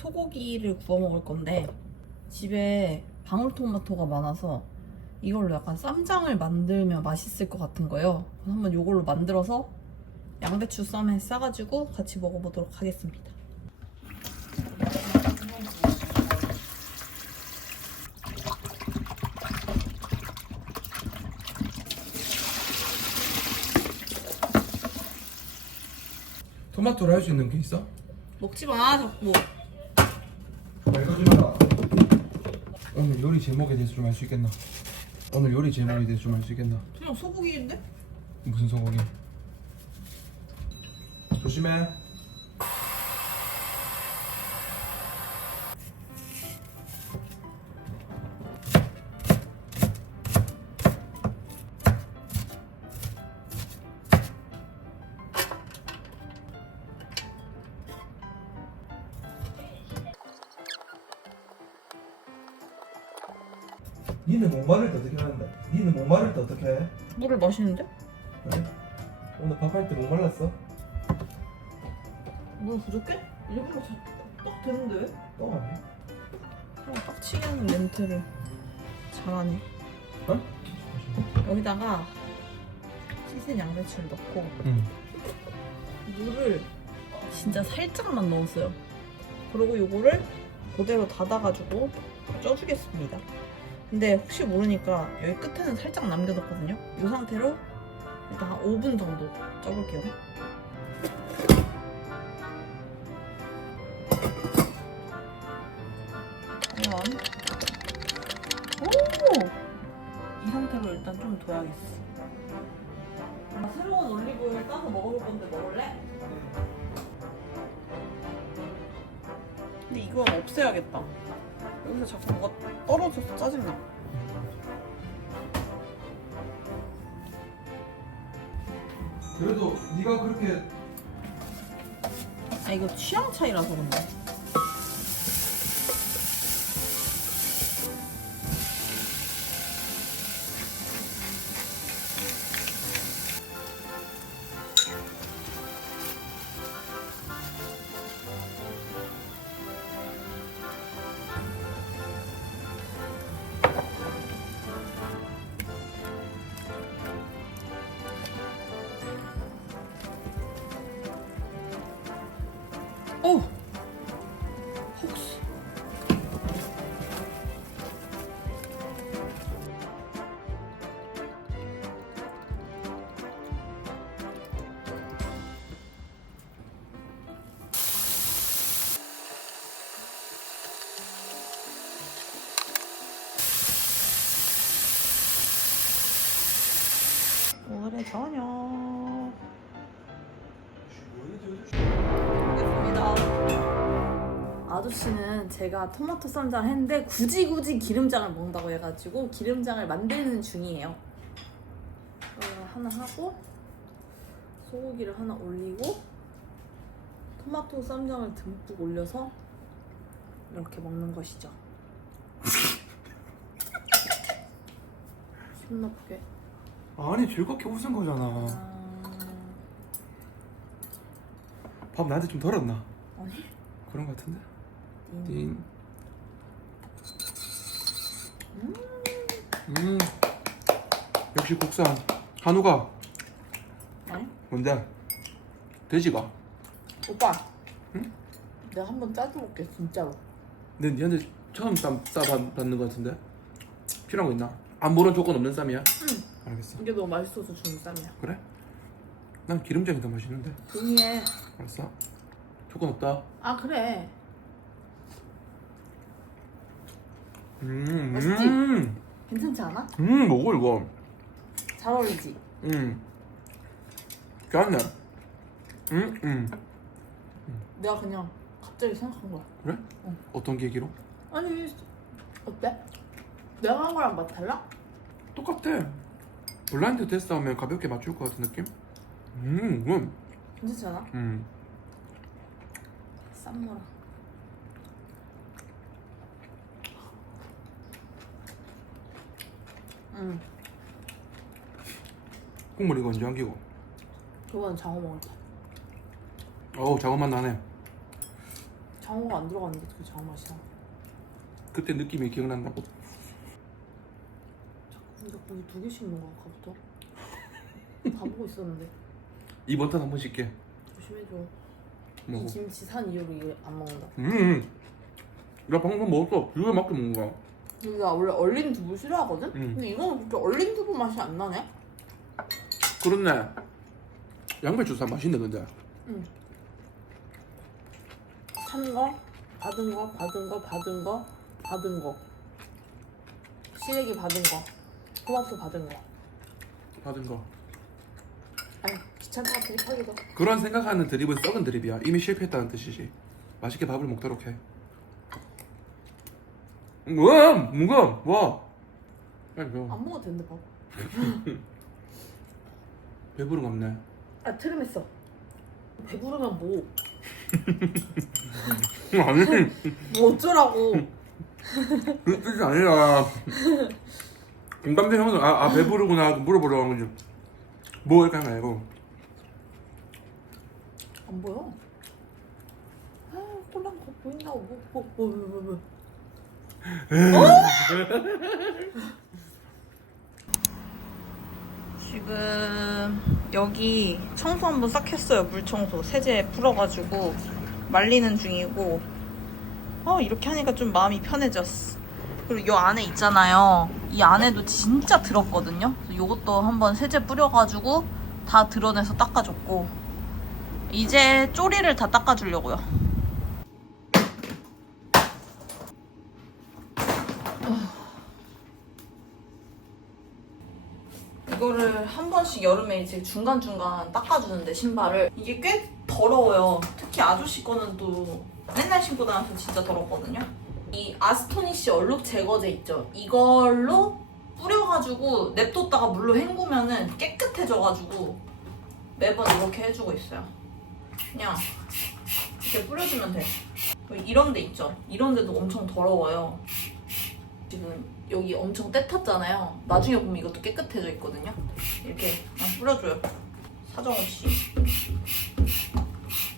소고기를 구워 먹을 건데 집에 방울토마토가 많아서 이걸로 약간 쌈장을 만들면 맛있을 것 같은 거예요. 그래서 한번 이걸로 만들어서 양배추 쌈에 싸가지고 같이 먹어보도록 하겠습니다. 토마토로 할수 있는 게 있어? 먹지 마 자꾸. 말 거지 마라. 오늘 요리 제목에 대해서 좀 알 수 있겠나? 오늘 요리 제목에 대해서 좀 알 수 있겠나? 그냥 소고기인데? 무슨 소고기? 조심해. 물을 마시는데? 그래? 오늘 밥할 때 목말랐어? 물 부족해? 일부러 자- 딱 되는데 왜? 또 아니야? 그럼 빡치게 하는 멘트를 잘하네. 어? 여기다가 씻은 양배추를 넣고 응. 물을 진짜 살짝만 넣었어요. 그리고 요거를 그대로 닫아가지고 쪄주겠습니다. 근데 혹시 모르니까 여기 끝에는 살짝 남겨뒀거든요. 이 상태로 일단 한 5분 정도 쪄볼게요. 오! 이 상태로 일단 좀 둬야겠어. 나 새로운 올리브오일 따서 먹어볼 건데 먹을래? 근데 이건 없애야겠다. 여기서 자꾸 뭐가 떨어져서 짜증나. 그래도 네가 그렇게 아 이거 취향 차이라서 그런데. 알겠습니다. 아저씨는 제가 토마토 쌈장 했는데 굳이 굳이 기름장을 먹는다고 해가지고 기름장을 만드는 중이에요. 하나 하고 소고기를 하나 올리고 토마토 쌈장을 듬뿍 올려서 이렇게 먹는 것이죠. 숨 나쁘게. 아니 즐겁게 웃은 거잖아. 아... 밥 나한테 좀 덜었나? 아니. 그런 거 같은데? 음. 띵. 음. 역시 국산. 한우가 아니? 뭔데? 돼지가. 오빠. 응? 내가 한 번 짜줘 볼게 진짜로. 근데 니한테 처음 쌈 싸봤는 거 같은데? 필요한 거 있나? 아무런 조건 없는 쌈이야? 응. 알겠어. 이게 너무 맛있어서 주는 쌈이야. 그래? 난 기름장이 더 맛있는데. 종이에. 알았어. 조건 없다. 아 그래. 음. 맛있지? 음. 괜찮지 않아? 음, 먹어 이거. 잘 어울리지. 음. 괜찮네. 음, 음. 내가 그냥 갑자기 생각한 거야. 그래? 응. 어떤 계기로? 아니 어때? 내가 한 거랑 맛 달라? 똑같아. 블라인드 테스트 하면 가볍게 맞출 것 같은 느낌? 음, 음, 괜찮지 않아? 음. 쌈무랑. 응. 국물 이거 언제 안기고? 그건 장어 먹을 때. 어우, 작업만 나네. 장어가 안 들어갔는데 그 장어 맛이야. 그때 느낌이 기억난다고. 자꾸 고기 두 개씩 먹어 아까부터. 다 보고 있었는데 이번 턴 한 번 씩게. 조심해줘. 먹어. 이 김치 산 이후로 이거 안 먹는다. 음. 나 방금 먹었어. 이거 맞게 먹는 거야. 근데 나 원래 얼린 두부 싫어하거든? 음. 근데 이거는 그렇게 얼린 두부 맛이 안 나네? 그렇네. 양배추 사 맛있네 근데. 응. 산 거, 받은 거, 받은 거, 받은 거, 받은 거. 시래기 받은 거. 토마토 받은 거. 받은 거. 아니, 귀찮다, 드립하기도. 그런 생각하는 드립은 썩은 드립이야. 이미 실패했다는 뜻이지. 맛있게 밥을 먹도록 해. 와, 뭔가 와. 빨리 먹어. 안 먹어도 된대, 밥. 배부름 없네. 아, 트림했어. 배부르면 뭐, 아니, 뭐 어쩌라고. 그 뜻이 아니라. 공감대 형은 아, 아 배부르구나 하고 물어보려고 한 거지. 뭐 하는 거 아니고. 안 보여. 아, 꼴랑 거 보인다고. 뭐, 뭐, 뭐, 뭐, 뭐, 뭐. 지금 여기 청소 한번 싹 했어요. 물 청소. 세제 풀어가지고 말리는 중이고. 어, 이렇게 하니까 좀 마음이 편해졌어. 그리고 요 안에 있잖아요. 이 안에도 진짜 들었거든요. 요것도 한번 세제 뿌려가지고 다 드러내서 닦아줬고. 이제 쪼리를 다 닦아주려고요. 이거를 한 번씩 여름에 이제 중간중간 닦아주는데 신발을 이게 꽤 더러워요. 특히 아저씨 거는 또 맨날 신고 다녀서 진짜 더럽거든요. 이 아스토니시 얼룩 제거제 있죠. 이걸로 뿌려가지고 냅뒀다가 물로 헹구면은 깨끗해져가지고 매번 이렇게 해주고 있어요. 그냥 이렇게 뿌려주면 돼. 이런 데 있죠. 이런 데도 엄청 더러워요. 지금 여기 엄청 때 탔잖아요. 나중에 보면 이것도 깨끗해져 있거든요. 이렇게 그냥 뿌려줘요. 사정없이.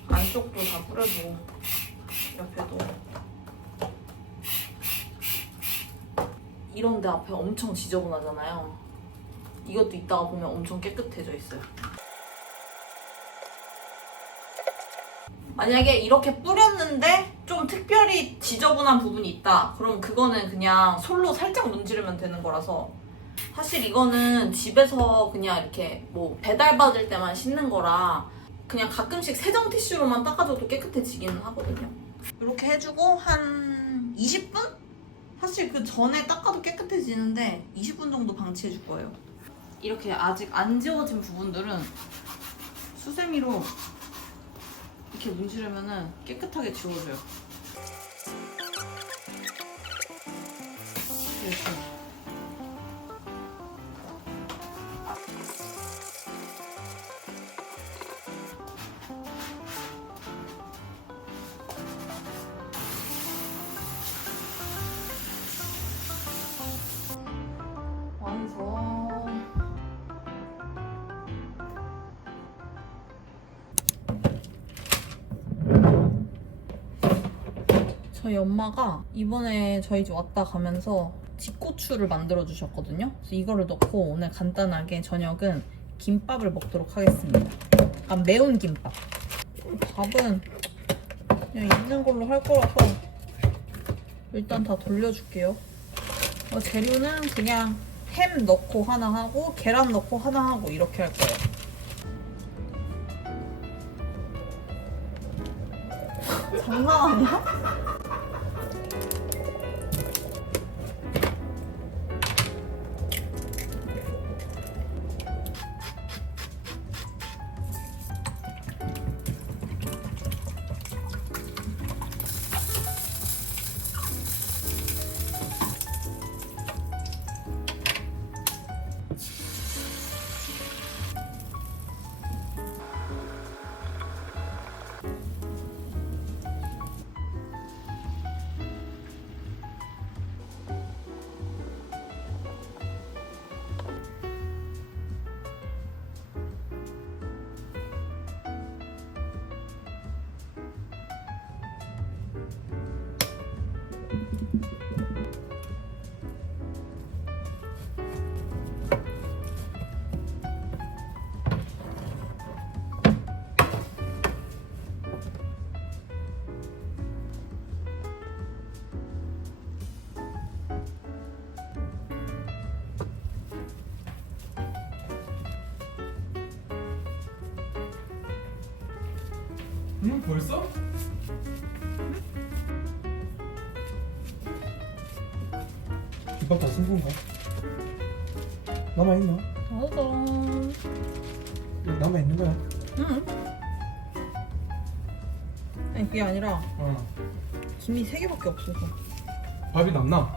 안쪽도 다 뿌려주고 옆에도. 이런 데 앞에 엄청 지저분하잖아요. 이것도 이따가 보면 엄청 깨끗해져 있어요. 만약에 이렇게 뿌렸는데 좀 특별히 지저분한 부분이 있다. 그럼 그거는 그냥 솔로 살짝 문지르면 되는 거라서 사실 이거는 집에서 그냥 이렇게 뭐 배달 받을 때만 씻는 거라 그냥 가끔씩 세정 티슈로만 닦아줘도 깨끗해지기는 하거든요. 이렇게 해주고 한 20분? 사실 그 전에 닦아도 깨끗해지는데 20분 정도 방치해줄 거예요. 이렇게 아직 안 지워진 부분들은 수세미로 이렇게 문지르면은 깨끗하게 지워져요. 이렇게. 엄마가 이번에 저희 집 왔다 가면서 뒷고추를 만들어 주셨거든요. 그래서 이거를 넣고 오늘 간단하게 저녁은 김밥을 먹도록 하겠습니다. 약간 매운 김밥. 밥은 그냥 있는 걸로 할 거라서 일단 다 돌려줄게요. 어, 재료는 그냥 햄 넣고 하나 하고 계란 넣고 하나 하고 이렇게 할 거예요. 장난 아니야? 응 벌써? 김밥 다 쓴 건가? 남아 있나? 짜잔. 남아 있는 거야? 응. 아니 그게 아니라 어. 김이 세 개밖에 없어서. 밥이 남나?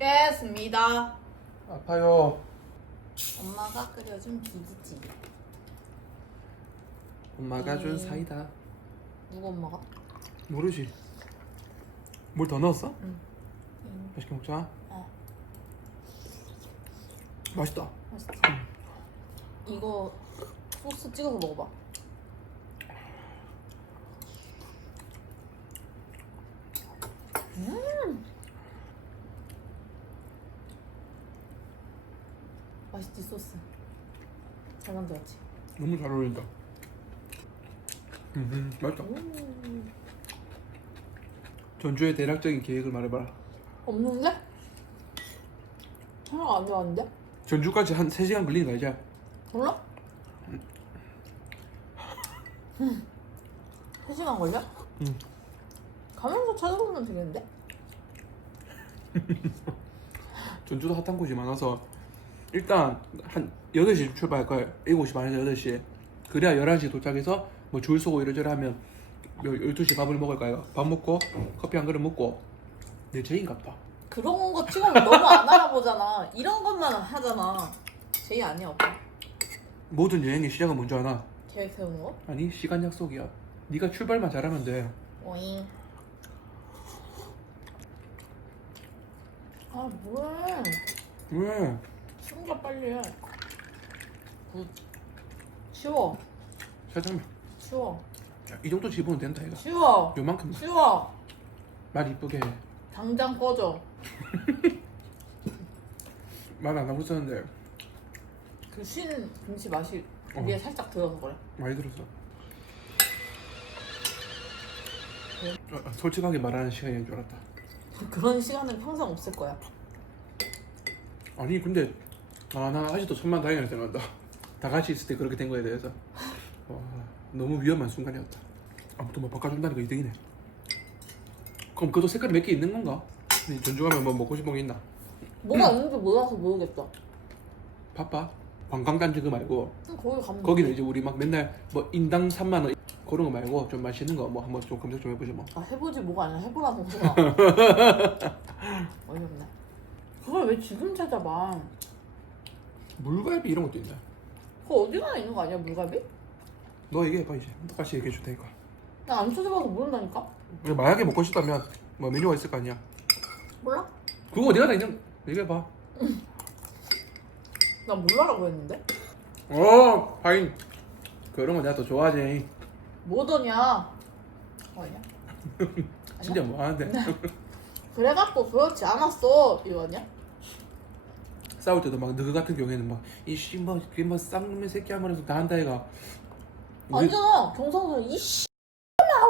먹겠습니다. 아파요. 엄마가 끓여준 비지찌개. 엄마가 준 음. 사이다. 누구 엄마가? 모르지. 물 더 넣었어? 응. 맛있게 먹자. 어. 맛있다. 맛있지? 이거 소스 찍어서 먹어봐. 맛있지 소스. 잘 만들었지. 너무 잘 어울린다. 음, 맛있다. 음. 전주의 대략적인 계획을 말해봐라. 없는데? 하나가 안 좋아하는데? 전주까지 한 3시간 걸리는 거 알지? 몰라? 음. 3시간 걸려? 응. 가면서 찾아보면 되겠는데? 전주도 핫한 곳이 많아서 일단 한 8시 출발할 거예요 7시 반에서 8시 그래야 11시 도착해서 뭐 줄 서고 이러저러 하면 12시 밥을 먹을 거예요 밥 먹고 커피 한 그릇 먹고 내 제인 같다 그런 거 찍으면 너무 안 알아보잖아. 이런 것만 하잖아. 제이 아니야, 오빠. 모든 여행의 시작은 뭔지 아나? 계획 세우는 거? 아니 시간 약속이야 네가 출발만 잘하면 돼 오잉. 아, 뭐해. 왜? 숨겨 빨리 해. 굿. 치워. 사장님 치워. 야, 이 정도 집으면 된다 이가 치워. 요만큼 치워. 말 이쁘게 해. 당장 꺼져. 말안 하고 있었는데 그 쉰 김치 맛이 어. 위에 살짝 들어서 그래. 많이 들었어 아, 아, 솔직하게 말하는 시간인 줄 알았다 그런 시간은 평생 없을 거야. 아니 근데 아 나 아직도 천만 다행이라 생각한다 다 같이 있을 때 그렇게 된 거에 대해서 와 너무 위험한 순간이었다 아무튼 뭐 바꿔준다는 거 이득이네 그럼 그것도 색깔이 몇 개 있는 건가? 네, 가면 뭐 먹고 싶은 게 있나? 뭐가 있는지 몰라서 모르겠다. 바빠 관광단지 그 말고 거기 가면 거기는. 이제 우리 막 맨날 뭐 인당 3만 원 그런 거 말고 좀 맛있는 거 뭐 한번 좀 검색 좀 해보지 뭐아 해보지 뭐가 아니라 해보라는 거잖아. 어이없네. 그걸 왜 지금 찾아봐? 물갈비 이런 것도 있네 그거 어디나 있는 거 아니야 물갈비? 너 얘기해봐 이제 똑같이 얘기해 줄 테니까 나 안 찾아봐서 모른다니까? 왜 만약에 먹고 싶다면 뭐 메뉴가 있을 거 아니야 몰라? 그거 어디 가나 있는 얘기해봐 나 몰라라고 했는데? 어, 하인. 그런 거 내가 더 좋아하지. 뭐더냐? 뭐 아니야? 진짜 뭐 하는데? 그래갖고 그렇지 않았어 이거 아니야? 싸울 때도 막 너그 같은 경우에는 막 이씨 뭐 그게 뭐 쌍놈의 새끼 하면서 다 한다 얘가. 우리, 아니잖아 정상선 이씨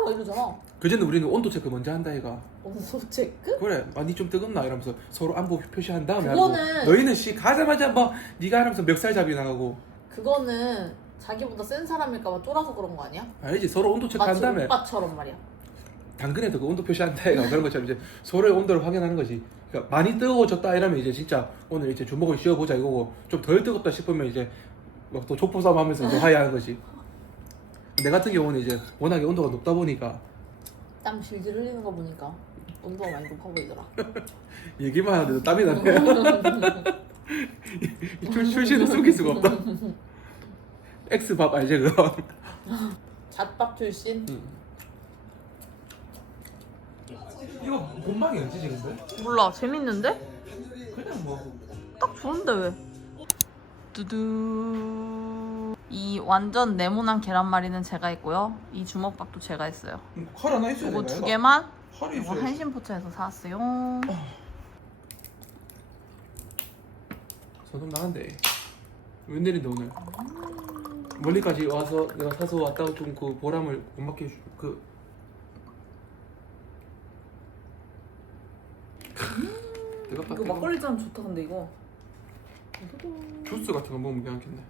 막 이러잖아 그전에 우리는 온도 체크 먼저 한다 얘가. 온도 체크? 그래, 아니 좀 뜨겁나 이러면서 서로 안보 표시한 다음에 그거는- 하고. 너희는 씨 가자마자 뭐 네가 하면서 멱살잡이 나가고. 그거는 자기보다 센 사람일까봐 쫄아서 그런 거 아니야? 알지? 서로 온도 체크 한 마치 다음에. 오빠처럼 말이야 당근에도 그 온도 표시한다 이가 그런 것처럼 이제 서로의 온도를 확인하는 거지. 그러니까 많이 뜨거워졌다 이러면 이제 진짜 오늘 이제 주먹을 씌워보자 이거고 좀 덜 뜨겁다 싶으면 이제 막 또 족보 싸움 하면서 이제 화해하는 거지. 내 같은 경우는 이제 워낙에 온도가 높다 보니까 땀 질질 흘리는 거 보니까 온도가 많이 높아 보이더라. 얘기만 하는데도 땀이 나네. 이 출, 출신을 숨길 수가 없다. X밥 알지 그거? 잣밥 출신? 이거 본방이 언제지 근데? 몰라 재밌는데? 그냥 뭐 딱 좋은데 왜? 두두 이 완전 네모난 계란말이는 제가 했고요. 이 주먹밥도 제가 했어요. 칼 하나 있어야 이거 되나, 두 이거? 개만 칼이 이거 있어야 한신포차에서 사왔어요. 손좀 나간대. 웬일인데 오늘? 멀리까지 와서 내가 사서 왔다고 좀 그 보람을 못 맡게 해주 그. 뜨겁다. 이거 뜨거워. 막걸리 잔 좋다 근데 이거. 주스 같은 거 먹으면 괜찮겠네.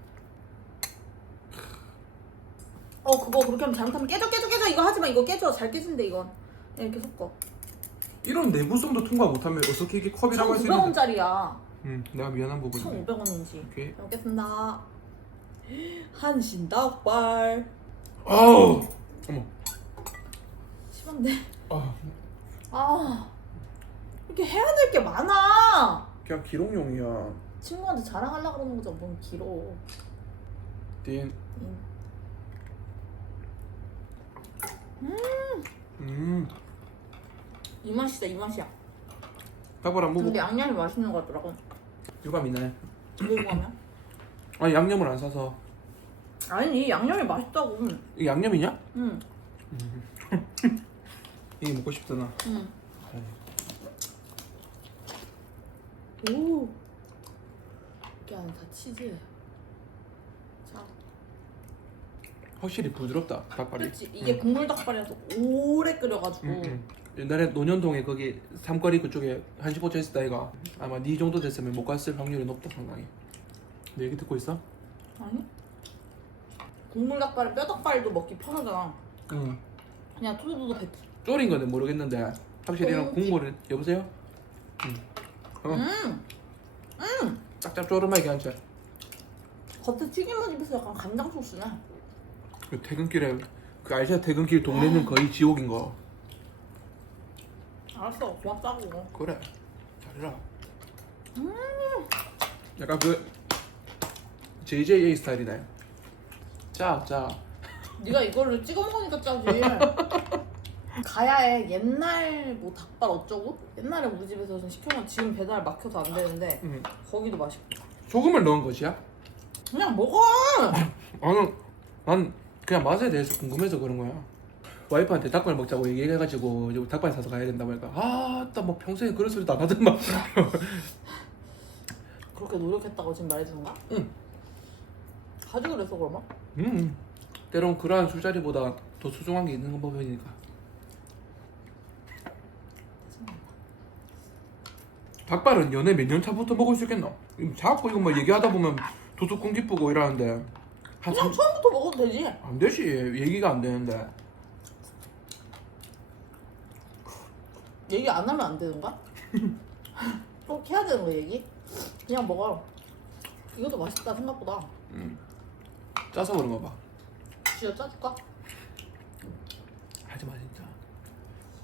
어 그거 그렇게 하면 잘못하면 깨져 깨져 깨져 이거 하지마 이거 깨져 잘 깨진대 이건 이렇게 섞어 이런 내부성도 통과 못하면 어떻게 이게 컵이라고 할 수 있는데? 1,900원짜리야 응, 내가 미안한 부분이네. 1,500원인지 오케이. 잘 먹겠습니다 한신 닭발 아우. 어머. 심한데 아, 아 이렇게 해야 될 게 많아 그냥 기록용이야. 친구한테 자랑하려고 그러는 거잖아 뭔 길어 딘. 음. 음. 이 맛이다 이 맛이야 안 먹어. 근데 양념이 맛있는 것 같더라고 유감 있네. 왜 구하면? 아니 양념을 안 사서. 아니 양념이 맛있다고 이게 양념이냐? 응 이게 먹고 싶잖아. 응. 오. 이 게 안에 다 치즈. 자, 확실히 부드럽다 닭발이. 그렇지. 이게 응. 국물 닭발이라서 오래 끓여가지고. 응, 응. 옛날에 논현동에 거기 삼거리 그쪽에 한시포차 했을 때가 아마 네 정도 됐으면 못 갔을 확률이 높다 상당히. 내 얘기 듣고 있어? 아니? 국물 닭발은 뼈 닭발도 먹기 편하잖아. 응. 그냥 토도도 배. 졸인 거는 모르겠는데 확실히 이런 꽁치. 국물을 여보세요? 응. 어, 음. 짭짭조름하게 한 채. 겉에 튀김옷 입혀서 약간 간장 소스네. 그 퇴근길에 그 알죠? 퇴근길 동네는 거의 지옥인 거. 알았어, 고맙다고. 그래. 잘해라. 약간 그 JJA 스타일이네. 짜 짜. 네가 이거를 찍어 먹으니까 짜지. 가야에 옛날 뭐 닭발 어쩌고? 옛날에 우리 집에서 좀 시켜먹 지금 배달 막혀서 안 되는데 응. 거기도 맛있고. 소금을 넣은 것이야? 그냥 먹어. 나는 난 그냥 맛에 대해서 궁금해서 그런 거야. 와이프한테 닭발 먹자고 얘기해가지고 이제 닭발 사서 가야 된다고 하니까 아따 뭐 평소에 그런 소리도 안 하더만. 그렇게 노력했다고 지금 말해주는가? 응. 가지고 그래서 그러면? 음. 때론 그러한 술자리보다 더 소중한 게 있는 건 법이니까. 닭발은 연애 몇 년 차부터 먹을 수 있겠노? 자꾸 이거 뭐 얘기하다 보면 도둑꾼 기쁘고 이러는데 한 그냥 삼... 처음부터 먹어도 되지. 안 되지 얘기가 안 되는데 얘기 안 하면 안 되는가? 꼭 해야 되는 거 얘기? 그냥 먹어. 이것도 맛있다 생각보다. 짜서 그런가 봐 진짜 짜줄까? 하지마 진짜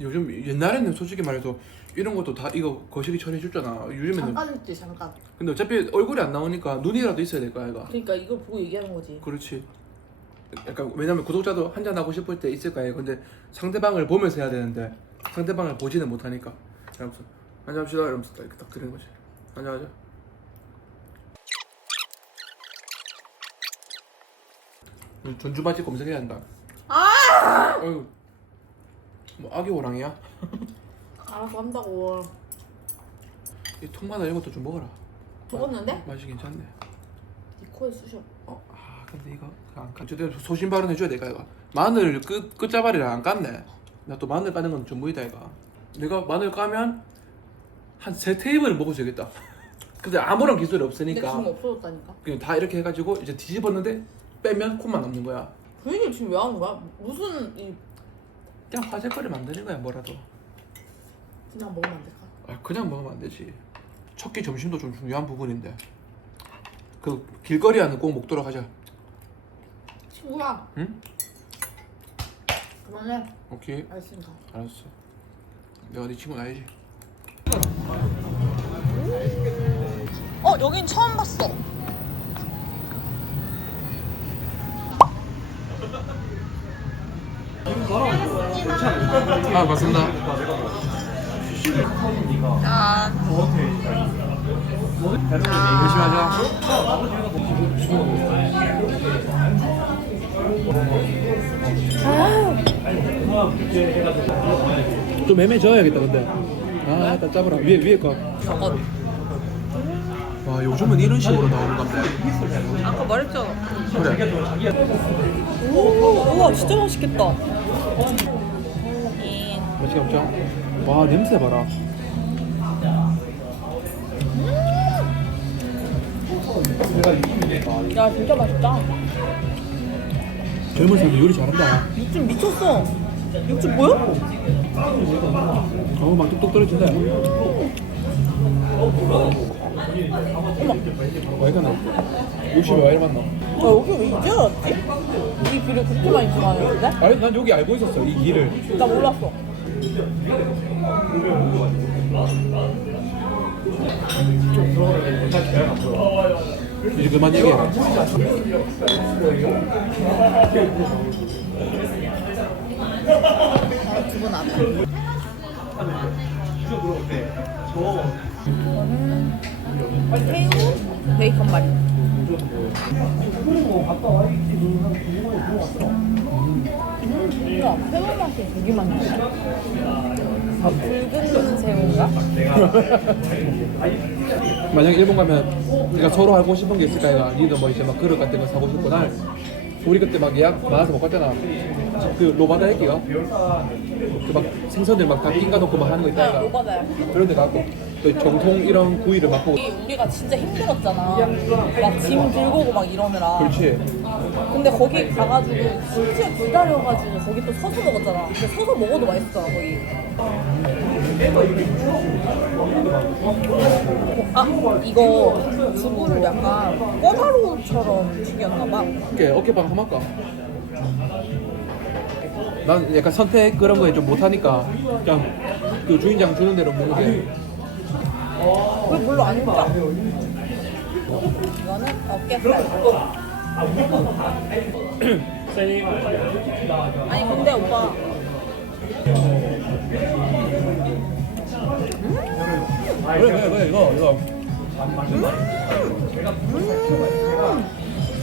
요즘 옛날에는 솔직히 말해서 이런 것도 다 이거 거시기 처리해 줬잖아. 요즘에는. 잠깐 했지 잠깐. 근데 어차피 얼굴이 안 나오니까 눈이라도 있어야 될 거야 이거 그러니까 이걸 보고 얘기하는 거지. 그렇지. 약간 왜냐면 구독자도 한잔 하고 싶을 때 있을 거예요 근데 상대방을 보면서 해야 되는데 상대방을 보지는 못하니까. 이러면서 한잔 합시다 이러면서 딱 이렇게 딱 드리는 거지. 한잔 하자 전주 맛집 검색해야 한다. 아! 어휴. 뭐 아기 호랑이야? 알아서 한다고. 이 통마다 이런 것도 좀 먹어라 먹었는데? 맛이 괜찮네 네 코에 쑤셔. 어? 아 근데 이거 안 깠. 어쨌든 소신 발언 해 줘야 돼 이거. 마늘 끝 끝자발이를 안 깠네. 나 또 마늘 까는 건 전문이다 이거. 내가 마늘 까면 한 세 테이블을 먹어줘야겠다. 근데 아무런 기술이 근데 없으니까 지금 없어졌다니까. 그냥 다 이렇게 해가지고 이제 뒤집었는데 빼면 콩만 남는 거야. 그 얘기를 지금 왜 하는 거야? 무슨 이 그냥 화제거리 만드는 거야 뭐라도 그냥 먹으면 안 될까? 아 그냥 먹으면 안 되지 첫 끼 점심도 좀 중요한 부분인데 그 길거리 안은 꼭 먹도록 하자 친구야. 응? 그만해. 오케이 알겠습니다. 알았어 내가 네 친구 아니지 어 여긴 처음 봤어. 아 맞습니다 짠. 열심히 하자 좀 애매져야겠다 근데 아 일단 짜보라 위에 위에 거와 저거 요즘은 이런 식으로 나오는 건데 아까 말했잖아. 그래 오, 우와 진짜 맛있겠다. 맛있게 먹자 와 냄새 봐라 야 진짜 맛있다. 젊은 사람이 요리 잘한다 육즙 미쳤어. 육즙 보여? 어막 뚝뚝 떨어진다 어머 와 이거는 60이 와 이러면 나야 여기 왜 이제 알았지? 이 길을 그렇게 많이 좋아하는데? 아니 난 여기 알고 있었어 이 길을 나 몰랐어. 이제 그만 얘기해 앞에. 이거는 새우 베이컨 말이. 만약 일본 가면 네가 서로 하고 싶은 게 있을까 얘가 니도 뭐 이제 막 그릇 같은 거 사고 날 우리 그때 막 예약 많아서 못 갔잖아 그 로바다駅가 그막 생선들 막다 낀가 놓고 막 하는 거 있다 야, 얘가 로바다야. 그런 데 가고 또 정통 이런 구이를 맛보고 우리- 우리가 진짜 힘들었잖아. 막 짐 들고 오고 막 이러느라. 그렇지 근데 거기 가가지고 심지어 기다려가지고 거기 또 서서 먹었잖아. 근데 서서 먹어도 맛있었잖아 거기. 아 이거 두부를 약간 꿔바로우처럼 튀겼나봐. 이렇게 어깨빵 한번 할까? 난 약간 선택 그런 거에 좀 못하니까 그냥 그 주인장 주는 대로 먹는 게 왜 별로 안 짜? 이거는 어깨살. 아니 근데 오빠 그래 그래 그래 이거 이거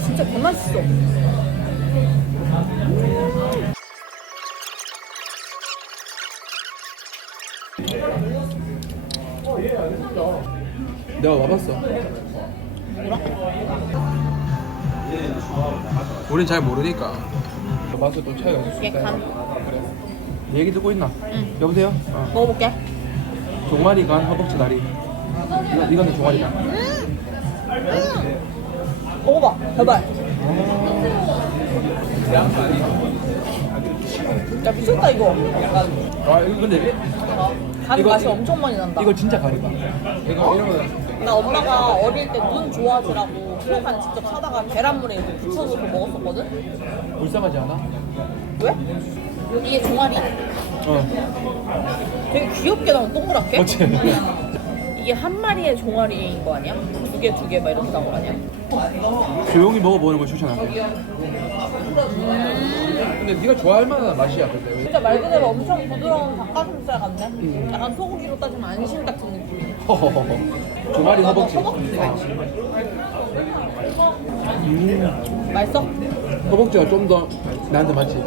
진짜 개맛있어. 내가 와봤어 우린 잘 모르니까 그 맛을 또 차이가 있을 수 있다. 그래 얘기 듣고 있나? 응. 여보세요? 어. 먹어볼게. 종아리 간 허벅지 다리 이거, 이거는 종아리 간 먹어봐. 제발. 야 미쳤다 이거. 아 이거 근데 간 이거- 맛이 엄청 많이 난다. 이거 진짜 가리다 이거 이런 거는 나 엄마가 어릴 때 눈 좋아지라고 수로간 직접 사다가 계란물에 이렇게 붙여서 먹었었거든. 불쌍하지 않아? 왜? 이게 종아리. 어 되게 귀엽게 나온 동그랗게. 맞지? 이게 한 마리의 종아리인 거 아니야? 두 개 두 개 막 이렇게 나온 거 아니야? 조용히 먹어보는 걸 추천할게 근데 네가 좋아할 만한 맛이야 근데 진짜 말 그대로 엄청 부드러운 닭가슴살 같네. 약간 소고기로 따지면 안심 같은 느낌. 허허허 종아리 허벅지 아. 알지? 맛있어? 허벅지가 좀 더 나한테 맞지?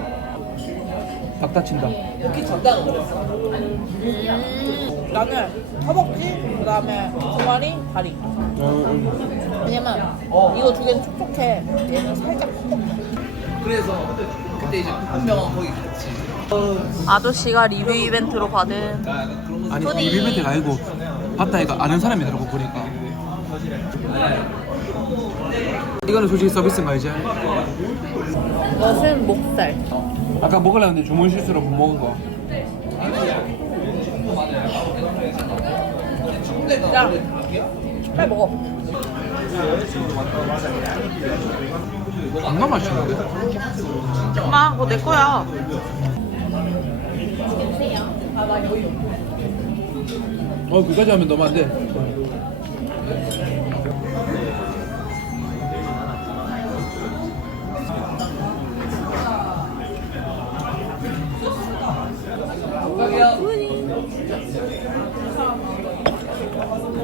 박 다친다 이렇게 준다고 그랬어. 음, 나는 허벅지, 그 다음에 종아리, 다리. 어, 음. 왜냐면 이거 두 개는 촉촉해. 얘는 살짝 퍽퍽해. 그래서 그때 이제 국군병원 거기 같이 아저씨가 리뷰 이벤트로 받은 그런 거 아니 토니. 리뷰멘트가 아니고 봤다니까 아는 사람이더라고 보니까 이거는 솔직히 서비스인가 이제? 이것은 목살. 아까 먹으려는데 주문 실수로 못 먹은 거. 야, 빨리 먹어. 겁나 맛있는데? 엄마, 그거 내 거야. 어 그까지 하면 너무 안 돼.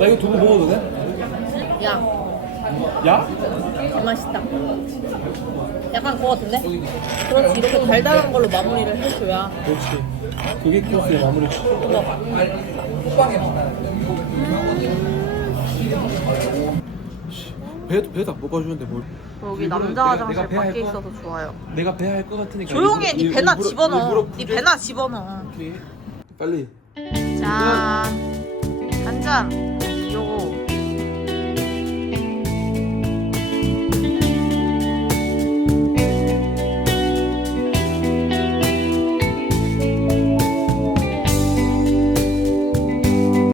이거 두부 먹어도 돼? 야, 야? 개 맛있다. 약간 그거 같은데? 그렇지, 이렇게 달달한 걸로 마무리를 해줘야. 그렇지. 그게 코스의 마무리. 배도 배도 안 뽑아주는데 뭘? 여기 남자 화장실 밖에 거- 있어서 좋아요. 내가 배 할 것 같으니까. 조용히 해, 네 배나 집어넣어. 네 배나 집어넣어. 오케이. 빨리. 짠. 한 잔.